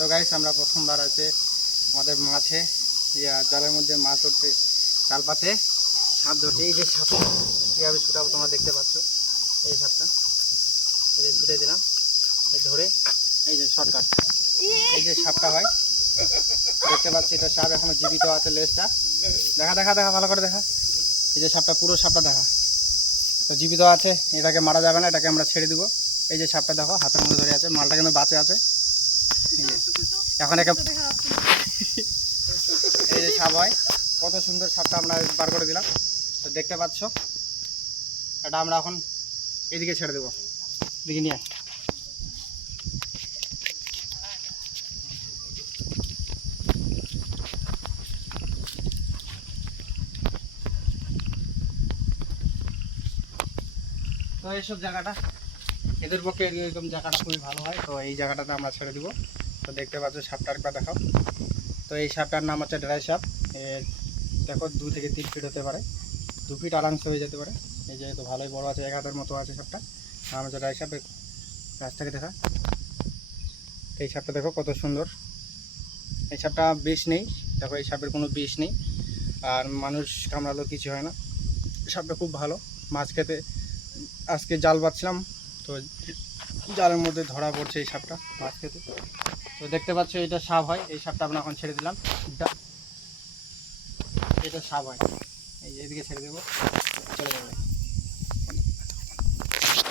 তো গাইস আমরা প্রথমবার আছে আমাদের মাছে জলের মধ্যে মাছ ধরতে জাল পাতে সাপ ধরতে। এই যে সাপ কীভাবে ছুটাবো তোমরা দেখতে পাচ্ছ, এই সাপটা এই যে ছুটে দিলাম, এই ধরে এই যে শর্টকাট, এই যে সাপটা হয় দেখতে পাচ্ছি, এটা সাপ এখনো জীবিত আছে, লেজটা দেখা দেখা দেখা ভালো করে দেখা, এই যে সাপটা পুরো সাপটা দেখা তো জীবিত আছে, এটাকে মারা যাবে না, এটাকে আমরা ছেড়ে দিব। এই যে সাপটা দেখো হাতের মধ্যে ধরে আছে, মালটা কিন্তু বাঁচে আছে। এখন একে এই যে সাপ হয়, কত সুন্দর সাপটা আমরা বার করে দিলাম। তো দেখতে পাচ্ছ এটা আমরা এখন এদিকে ছেড়ে দেবো, দিকে নিয়ে তো এইসব জায়গাটা এদের পক্ষে এরকম জায়গাটা খুবই ভালো হয়। তো এই জায়গাটাতে আমরা ছেড়ে দিব। তো দেখতে পাচ্ছ সাপটা একবার দেখাও। তো এই সাপটার নাম হচ্ছে ড্রাই সাপ। দেখো 2 থেকে 3 ফিট হতে পারে, 2 ফিট আরামসে হয়ে যেতে পারে। এই যে তো ভালোই বড় আছে, 1 হাতের মতো আছে সাপটা। নাম হচ্ছে ড্রাই সাপ। গাছ থেকে দেখা এই সাপটা দেখো কত সুন্দর। এই সাপটা বিষ নেই, দেখো এই সাপের কোনো বিষ নেই, আর মানুষ কামড়ালেও কিছু হয় না। সাপটা খুব ভালো, মাছ খেতে। আজকে জাল বাঁধছিলাম, তো জালের মধ্যে ধরা পড়ছে এই সাপটা মাছ খেতে। তো দেখতে পাচ্ছ এটা সাপ হয়, এই সাপটা আমরা এখন ছেড়ে দিলাম। এটা সাপ হয়, এই যে এদিকে ছেড়ে দেবো, চলে যাবে।